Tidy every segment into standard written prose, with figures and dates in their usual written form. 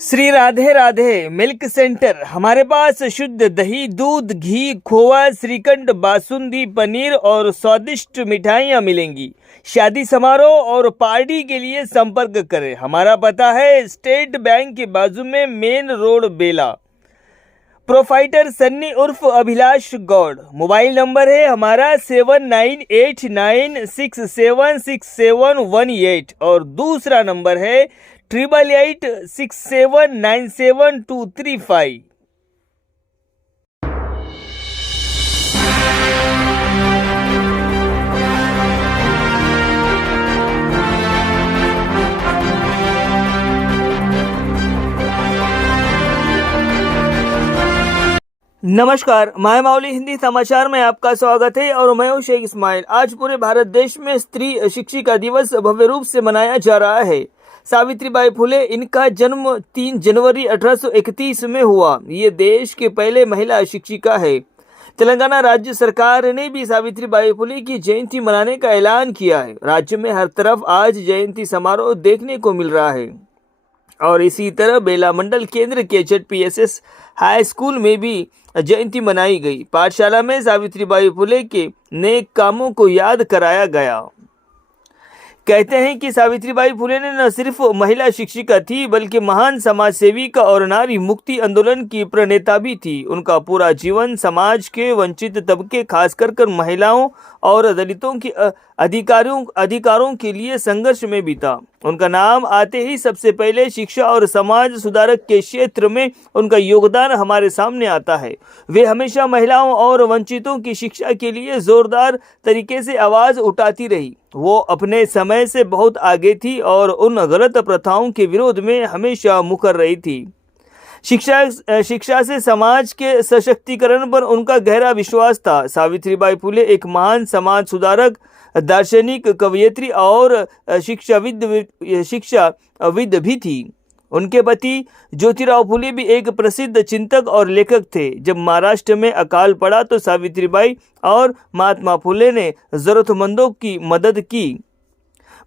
Shri Radhe Radhe milk centre. हमारे pass शुद्ध दही, दूध, घी, खोवा, श्रीखंड, बासुंदी, पनीर और स्वादिष्ट मिठाइयाँ मिलेंगी। शादी समारोह और पार्टी के लिए संपर्क करें। हमारा पता है स्टेट बैंक के बाजू में, मेन रोड, बेला। प्रोफाइटर सन्नी उर्फ अभिलाष गौड़। मोबाइल नंबर है हमारा 7989676718 और दूसरा नंबर है 8886797235। नमस्कार, माय माउली हिंदी समाचार में आपका स्वागत है और मैं हूं शेख इस्माइल। आज पूरे भारत देश में स्त्री शिक्षिका दिवस भव्य रूप से मनाया जा रहा है। सावित्रीबाई फुले, इनका जन्म 3 जनवरी 1831 में हुआ। ये देश के पहले महिला शिक्षिका है। तेलंगाना राज्य सरकार ने भी सावित्रीबाई फुले की जयंती मनाने का ऐलान किया है। राज्य में हर तरफ आज जयंती समारोह देखने को मिल रहा है और इसी तरह बेला मंडल केंद्र के ZPSS हाई स्कूल में भी जयंती मनाई गई। पाठशाला में सावित्रीबाई फुले के नेक कामों को याद कराया गया। कहते हैं कि सावित्रीबाई फुले ने न सिर्फ महिला शिक्षिका थी बल्कि महान समाज सेविका और नारी मुक्ति आंदोलन की प्रणेता भी थी। उनका पूरा जीवन समाज के वंचित तबके, खासकर महिलाओं और दलितों के अधिकारों के लिए संघर्ष में बीता। उनका नाम आते ही सबसे पहले शिक्षा और समाज सुधारक के क्षेत्र में उनका योगदान हमारे सामने आता है। वे हमेशा महिलाओं और वंचितों की शिक्षा के लिए जोरदार तरीके से आवाज उठाती रही। वो अपने समय से बहुत आगे थी और उन गलत प्रथाओं के विरोध में हमेशा मुखर रही थी। शिक्षा से समाज के सशक्तिकरण पर उनका गहरा विश्वास था। सावित्रीबाई फुले एक महान समाज सुधारक, दार्शनिक, कवयित्री और शिक्षाविद भी थी। उनके पति ज्योतिराव फुले भी एक प्रसिद्ध चिंतक और लेखक थे। जब महाराष्ट्र में अकाल पड़ा तो सावित्रीबाई और महात्मा फुले ने जरूरतमंदों की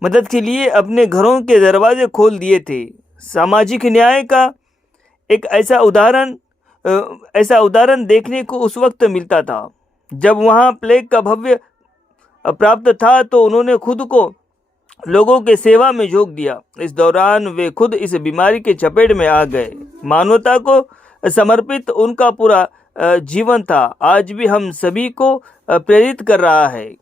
मदद के लिए अपने घरों के दरवाजे खोल दिए थे। सामाजिक न्याय का एक ऐसा उदाहरण देखने को उस वक्त मिलता था जब वहाँ प्लेग का भव्य प्राप्त था, तो उन्होंने खुद को लोगों के सेवा में झोंक दिया। इस दौरान वे खुद इस बीमारी के चपेट में आ गए। मानवता को समर्पित उनका पूरा जीवन था। आज भी हम सभी को प्रेरित कर रहा है।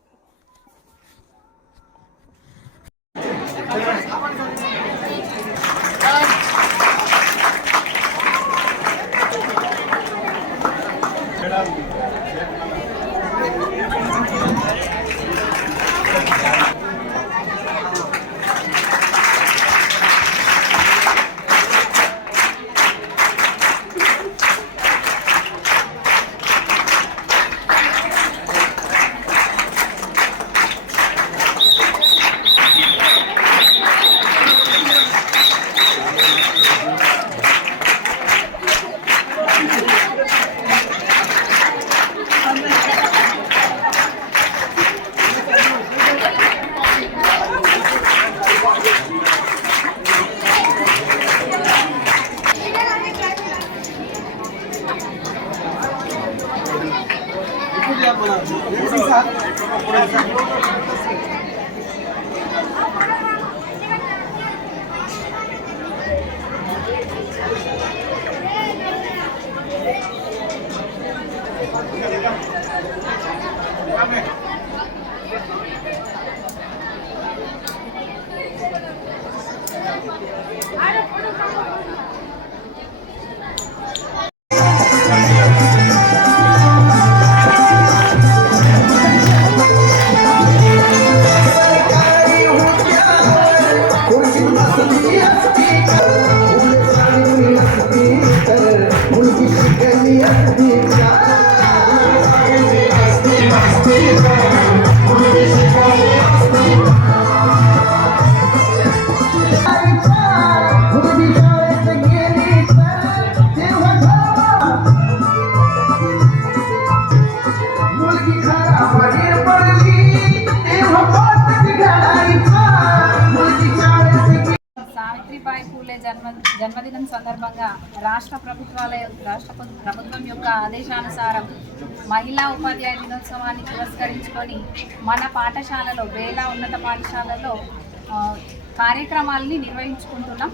జన్మదినం సందర్భంగా రాష్ట్ర ప్రభుత్వం యొక్క ఆదేశానుసారం మహిళా ఉపాధ్యాయ దినోత్సవాన్ని పురస్కరించుకొని మన పాఠశాలలో బేలా ఉన్నత పాఠశాలలో కార్యక్రమాలని నిర్వహించుకుంటున్నాం.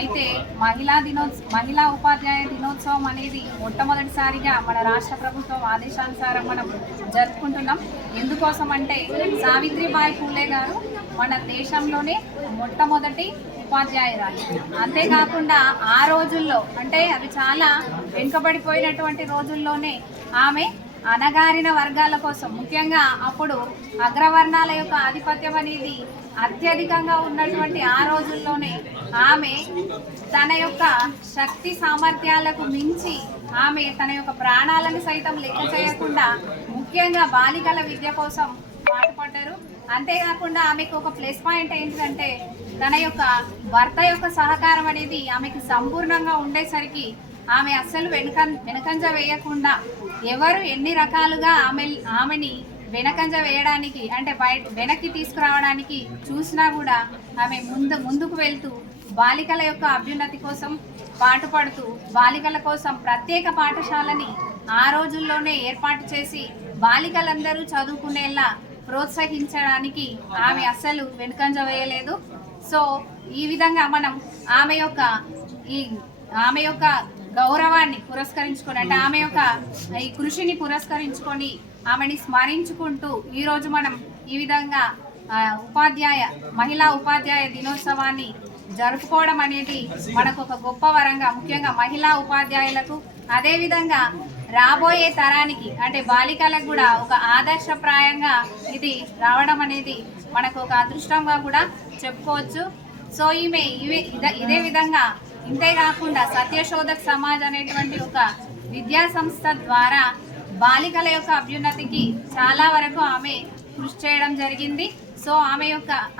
అయితే మహిళా ఉపాధ్యాయ దినోత్సవం అనేది మొట్టమొదటిసారిగా మన రాష్ట్ర ప్రభుత్వం ఆదేశానుసారం మనం జరుపుకుంటున్నాం. ఎందుకోసం అంటే సావిత్రిబాయి పూలే గారు మన దేశంలోనే మొట్టమొదటి ఉపాధ్యాయురాలు. అంతేకాకుండా ఆ రోజుల్లో అంటే అవి చాలా వెనుకబడిపోయినటువంటి రోజుల్లోనే ఆమె అణగారిన వర్గాల కోసం, ముఖ్యంగా అప్పుడు అగ్రవర్ణాల యొక్క ఆధిపత్యం అనేది అత్యధికంగా ఉన్నటువంటి ఆ రోజుల్లోనే ఆమె తన యొక్క శక్తి సామర్థ్యాలకు మించి ఆమె తన యొక్క ప్రాణాలను సైతం లెక్క చేయకుండా ముఖ్యంగా బాలికల విద్య కోసం పాటుపడ్డారు. అంతేకాకుండా ఆమెకు ఒక ప్లస్ పాయింట్ ఏంటంటే తన యొక్క భర్త యొక్క సహకారం అనేది ఆమెకి సంపూర్ణంగా ఉండేసరికి ఆమె అస్సలు వెనకంజ వేయకుండా ఎవరు ఎన్ని రకాలుగా ఆమెని వెనకంజ వేయడానికి అంటే వెనక్కి తీసుకురావడానికి చూసినా కూడా ఆమె ముందుకు వెళ్తూ బాలికల యొక్క అభ్యున్నతి కోసం పాటుపడుతూ బాలికల కోసం ప్రత్యేక పాఠశాలని ఆ రోజుల్లోనే ఏర్పాటు చేసి బాలికలందరూ చదువుకునేలా ప్రోత్సహించడానికి ఆమె అస్సలు వెనుకంజ వేయలేదు. సో ఈ విధంగా మనం ఆమె యొక్క గౌరవాన్ని పురస్కరించుకొని అంటే ఆమె యొక్క ఈ కృషిని పురస్కరించుకొని ఆమెని స్మరించుకుంటూ ఈరోజు మనం ఈ విధంగా మహిళా ఉపాధ్యాయ దినోత్సవాన్ని జరుపుకోవడం అనేది మనకు ఒక గొప్ప వరంగా, ముఖ్యంగా మహిళా ఉపాధ్యాయులకు అదేవిధంగా రాబోయే తరానికి అంటే బాలికలకు కూడా ఒక ఆదర్శప్రాయంగా ఇది రావడం అనేది మనకు ఒక అదృష్టంగా కూడా చెప్పుకోవచ్చు. సో ఇదే విధంగా ఇంతేకాకుండా సత్యశోధక్ సమాజ్ అనేటువంటి ఒక విద్యా సంస్థ ద్వారా బాలికల యొక్క అభ్యున్నతికి చాలా వరకు ఆమె కృషి చేయడం జరిగింది. సో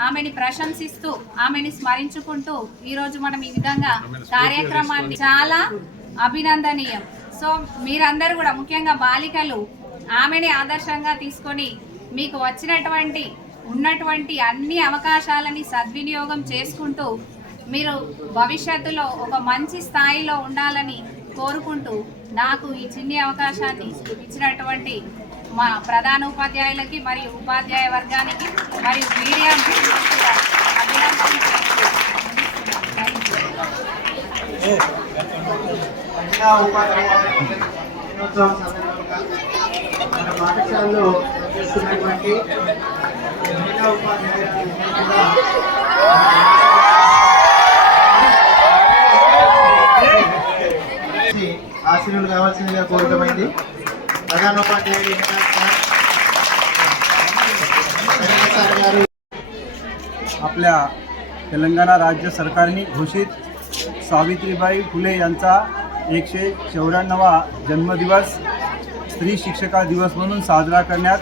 ఆమెని ప్రశంసిస్తూ ఆమెని స్మరించుకుంటూ ఈరోజు మనం ఈ విధంగా కార్యక్రమాన్ని చాలా అభినందనీయం. సో మీరందరూ కూడా ముఖ్యంగా బాలికలు ఆమెని ఆదర్శంగా తీసుకొని మీకు ఉన్నటువంటి అన్ని అవకాశాలని సద్వినియోగం చేసుకుంటూ మీరు భవిష్యత్తులో ఒక మంచి స్థాయిలో ఉండాలని కోరుకుంటూ నాకు ఈ చిన్ని అవకాశాన్ని ఇచ్చినటువంటి మా ప్రధాన ఉపాధ్యాయులకి మరియు ఉపాధ్యాయ వర్గానికి మరియు మీడియా పాఠశాలలో చేస్తున్నటువంటి మహిళా ఆశీర్వాదాలు కావాల్సిందిగా కోరటమైంది. ప్రధానోపాధ్యాయుడు आपल्या तेलंगणा राज्य सरकारने घोषित सावित्रीबाई फुले यांचा 194वा जन्मदिवस स्त्री शिक्षका दिवस म्हणून साजरा करण्यात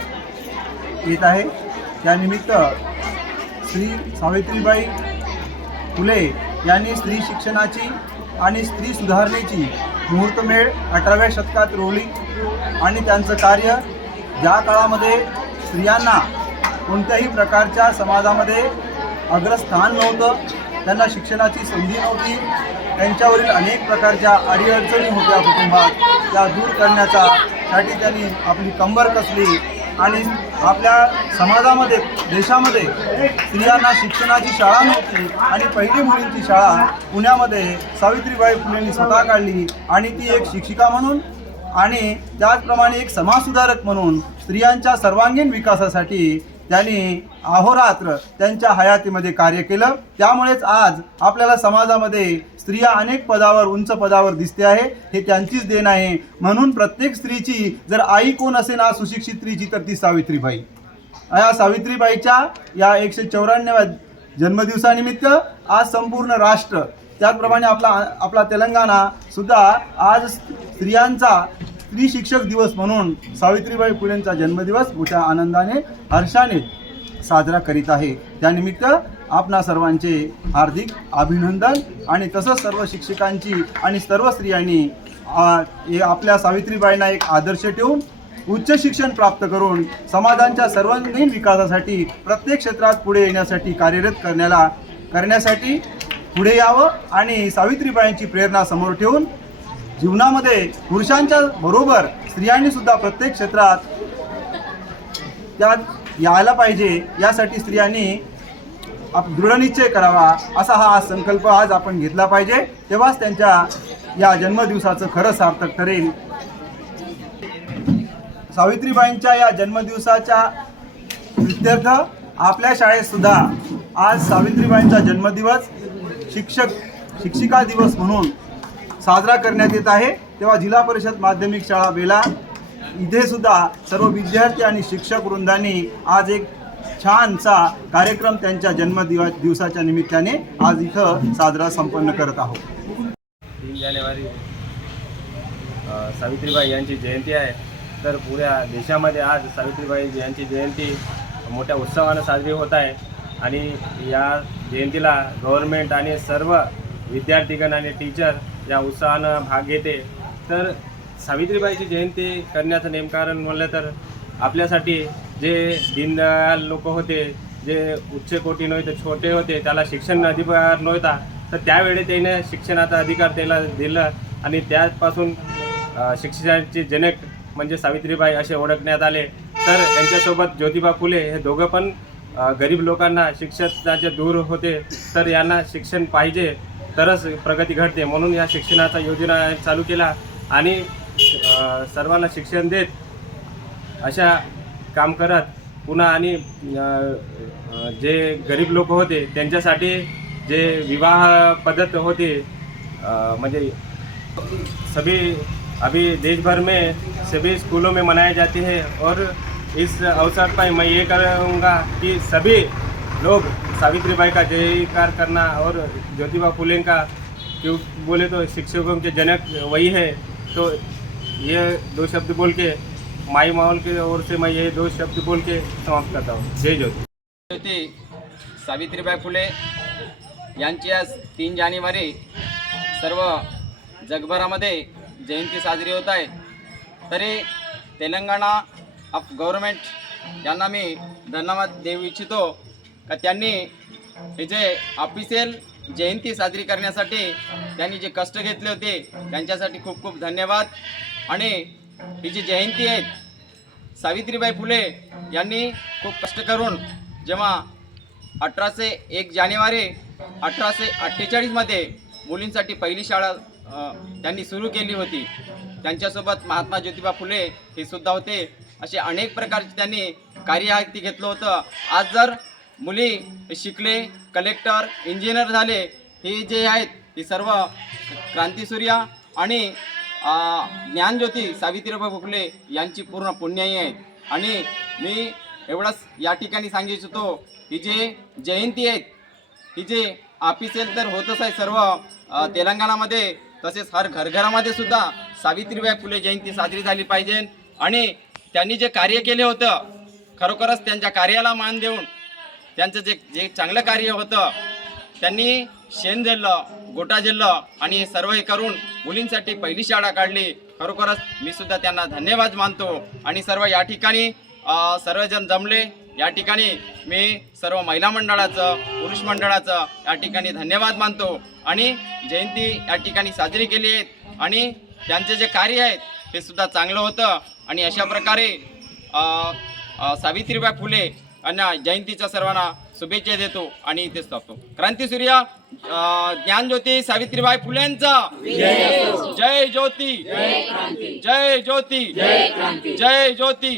येत आहे. त्यानिमित्त श्री सावित्रीबाई फुले यांनी स्त्री शिक्षणाची आणि स्त्री सुधारणेची मुहूर्तमेढ 18व्या शतकात रोवली आणि त्यांचं कार्य ज्या काळामध्ये स्त्रियांना कोणत्याही प्रकारच्या समाजामध्ये अग्रस्थान नव्हतं, त्यांना शिक्षणाची संधी नव्हती, त्यांच्यावरील अनेक प्रकारच्या अडीअडचणी होत्या कुटुंबात, त्या दूर करण्यासाठी त्यांनी आपली कंबर कसली आणि आपल्या समाजामध्ये देशामध्ये स्त्रियांना शिक्षणाची शाळा नव्हती आणि पहिली मुलींची शाळा पुण्यामध्ये सावित्रीबाई फुलेंनी स्वतः काढली आणि ती एक शिक्षिका म्हणून आणि त्याचप्रमाणे एक समाजसुधारक म्हणून स्त्रियांच्या सर्वांगीण विकासासाठी त्यांनी अहोरात्र त्यांच्या हयातीमध्ये कार्य केलं. त्यामुळेच आज आपल्याला समाजामध्ये स्त्रिया अनेक पदावर उंच पदावर दिसते आहे, हे त्यांचीच देण आहे. म्हणून प्रत्येक स्त्रीची जर आई कोण असेल आज सुशिक्षित स्त्रीची तर ती सावित्रीबाई. या सावित्रीबाईच्या या 194व्या जन्मदिवसानिमित्त आज संपूर्ण राष्ट्र त्याचप्रमाणे आपला तेलंगणा सुद्धा आज स्त्रियांचा स्त्री शिक्षक दिवस म्हणून सावित्रीबाई फुलेंचा जन्मदिवस मोठ्या आनंदाने हर्षाने साजरा करीत आहे. त्यानिमित्त आपणा सर्वांचे हार्दिक अभिनंदन आणि तसंच सर्व शिक्षकांची आणि सर्व स्त्रियांनी आपल्या सावित्रीबाईंना एक आदर्श ठेवून उच्च शिक्षण प्राप्त करून समाजांच्या सर्वांगीण विकासासाठी प्रत्येक क्षेत्रात पुढे येण्यासाठी कार्यरत करण्यासाठी पुढे यावं आणि सावित्रीबाईंची प्रेरणा समोर ठेवून जीवनामध्ये पुरुषांच्या बरोबर स्त्रियांनी सुद्धा प्रत्येक क्षेत्रात त्यात यायला पाहिजे, यासाठी स्त्रियांनी दृढनिश्चय करावा असा हा संकल्प आज आपण घेतला पाहिजे, तेव्हाच त्यांच्या या जन्मदिवसाचं खरं सार्थक ठरेल. सावित्रीबाईंच्या या जन्मदिवसाच्या प्रित्यर्थ आपल्या शाळेत सुद्धा आज सावित्रीबाईंचा जन्मदिवस शिक्षिका दिवस म्हणून साजरा करण्यात येत आहे. तेव्हा जिल्हा परिषद माध्यमिक शाळा बेला इथे सुद्धा सर्व विद्यार्थी आणि शिक्षक वृंदांनी आज एक छानसा कार्यक्रम त्यांच्या जन्मदिवसाच्या निमित्ताने आज इथं साजरा संपन्न करत आहोत. 3 जानेवारी सावित्रीबाई यांची जयंती आहे. तर पुऱ्या देशामध्ये आज सावित्रीबाई यांची जयंती मोठ्या उत्सवानं साजरी होत आहे आणि या जयंतीला गव्हर्नमेंट आणि सर्व विद्यार्थीगण आणि टीचर या उत्साहानं भाग घेते. तर सावित्रीबाईची जयंती करण्याचं नेमकं कारण म्हणलं तर आपल्यासाठी जे दीनदयाल लोक होते, जे उच्च कोटी नव्हते, छोटे होते, त्याला शिक्षण अधिकार नव्हता, तर त्यावेळी त्याने शिक्षणाचा अधिकार त्याला दिलं आणि त्यापासून शिक्षणाचे जनक म्हणजे सावित्रीबाई असे ओळखण्यात आले. तर त्यांच्यासोबत ज्योतिबा फुले हे दोघं पण गरीब लोकांना शिक्षणाचे दूर होते. तर यांना शिक्षण पाहिजे तरच प्रगती घडते, म्हणून या शिक्षणाचा योजना चालू केला आणि सर्वांना शिक्षण देत अशा काम करत पुन्हा आणि जे गरीब लोक होते त्यांच्यासाठी जे विवाह पद्धत होती म्हणजे सभी अभी देश भर में सभी स्कूलों में मनाए जाते हैं. और इस अवसर पर मैं ये करूँगा कि सभी लोग सावित्रीबाई का जयकार करना और ज्योतिबा फुले का, क्यों बोले तो शिक्षकों के जनक वही है. तो ये 2 शब्द बोल के माई माहौल की ओर से मैं ये 2 शब्द बोल के समाप्त करता हूँ. जय ज्योति. सावित्रीबाई फुले यांची आज 3 जानेवारी सर्व जगभरामध्ये जयंती साजरी होत आहे. तरी तेलंगणा ऑफ गव्हर्नमेंट यांना मी धन्यवाद देऊ इच्छितो का त्यांनी हे जे ऑफिशियल जयंती साजरी करण्यासाठी त्यांनी जे कष्ट घेतले होते त्यांच्यासाठी खूप खूप धन्यवाद. आणि ही जी जयंती आहे सावित्रीबाई फुले यांनी खूप कष्ट करून जेव्हा 1 जानेवारी 1848मध्ये मुलींसाठी पहिली शाळा त्यांनी सुरू केली होती. त्यांच्यासोबत महात्मा ज्योतिबा फुले हे सुद्धा होते. असे अनेक प्रकारचे त्यांनी कार्य हाती घेतलं होतं. आज जर मुली शिकले, कलेक्टर, इंजिनियर झाले, हे जे आहेत हे सर्व क्रांतीसूर्य आणि ज्ञानज्योती सावित्रीबाई फुले यांची पूर्ण पुण्याई आहेत. आणि मी एवढंच या ठिकाणी सांगू इच्छितो ही जे जयंती आहेत ही जे ऑफिशियल तर होतच आहे सर्व तेलंगणामध्ये, तसेच हर घरघरामध्ये सुद्धा सावित्रीबाई फुले जयंती साजरी झाली पाहिजे. आणि त्यांनी जे कार्य केले होतं खरोखरच त्यांच्या कार्याला मान देऊन त्यांचं जे चांगलं कार्य होतं त्यांनी शेण झेललं, गोटा झेललं आणि हे सर्व हे करून मुलींसाठी पहिली शाळा काढली. खरोखरच मी सुद्धा त्यांना धन्यवाद मानतो. आणि सर्व या ठिकाणी सर्वजण जमले, या ठिकाणी मी सर्व महिला मंडळाचं, पुरुष मंडळाचं या ठिकाणी धन्यवाद मानतो. आणि जयंती या ठिकाणी साजरी केली आहे आणि त्यांचे जे कार्य आहेत हे सुद्धा चांगलं होतं. आणि अशा प्रकारे सावित्रीबाई फुले यांना जयंतीच्या सर्वांना शुभेच्छा देतो आणि इथेच थांबतो. क्रांतीसूर्य ज्ञानज्योती सावित्रीबाई फुलेंचा जय ज्योती, जय ज्योती, जय ज्योती.